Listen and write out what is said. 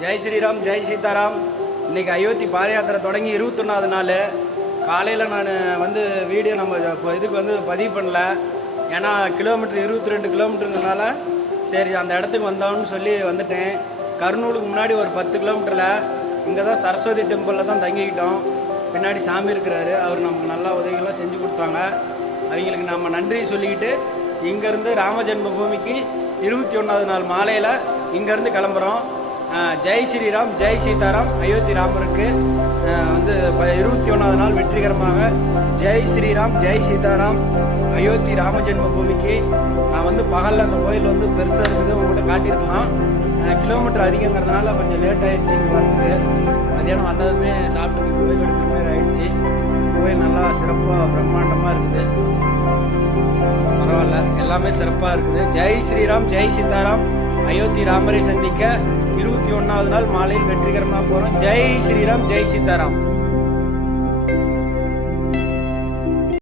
ஜெய் ஸ்ரீராம், ஜெய் சீதாராம். இன்றைக்கி அயோத்தி பாத யாத்திரை தொடங்கி 21வது நாள். காலையில் நான் வீடியோ நம்ம இதுக்கு பதிவு பண்ணல. ஏன்னா கிலோமீட்டர் 22 கிலோமீட்டருங்கிறதுனால சரி அந்த இடத்துக்கு வந்தோம்னு சொல்லி வந்துட்டேன். கர்னூலுக்கு முன்னாடி ஒரு 10 கிலோமீட்டரில் இங்கே தான் சரஸ்வதி டெம்பிளில் தான் தங்கிக்கிட்டோம். பின்னாடி சாமி இருக்கிறாரு, அவர் நமக்கு நல்லா உதவிகள்லாம் செஞ்சு கொடுத்தாங்க. அவங்களுக்கு நம்ம நன்றி சொல்லிக்கிட்டு இங்கேருந்து ராம ஜென்ம பூமிக்கு 21வது நாள் மாலையில் இங்கேருந்து கிளம்புறோம். ஜெய் ஸ்ரீராம், ஜெய் சீதாராம். அயோத்தி ராமருக்கு 21வது நாள் வெற்றிகரமாக ஜெய் ஸ்ரீராம், ஜெய் சீதாராம். அயோத்தி ராம ஜென்ம பூமிக்கு நான் பகலில் அந்த கோயில் பெருசாக இருக்குது, உங்கள்கிட்ட காட்டியிருக்கலாம். கிலோமீட்டர் அதிகங்கிறதுனால கொஞ்சம் லேட் ஆகிடுச்சு இங்கே வரதுக்கு. மதியானம் வந்ததுமே சாப்பிட்டு கோயில் எடுக்கிற மாதிரி ஆகிடுச்சு. கோயில் நல்லா சிறப்பாக பிரம்மாண்டமாக இருக்குது. பரவாயில்ல, எல்லாமே சிறப்பாக இருக்குது. ஜெய் ஸ்ரீராம், ஜெய் சீதாராம். அயோத்தி ராமரை சந்திக்க 21வது நாள் மாலையில் வெற்றிகரமாக போகிறோம். ஜெய் ஸ்ரீராம், ஜெய் சீதாராம்.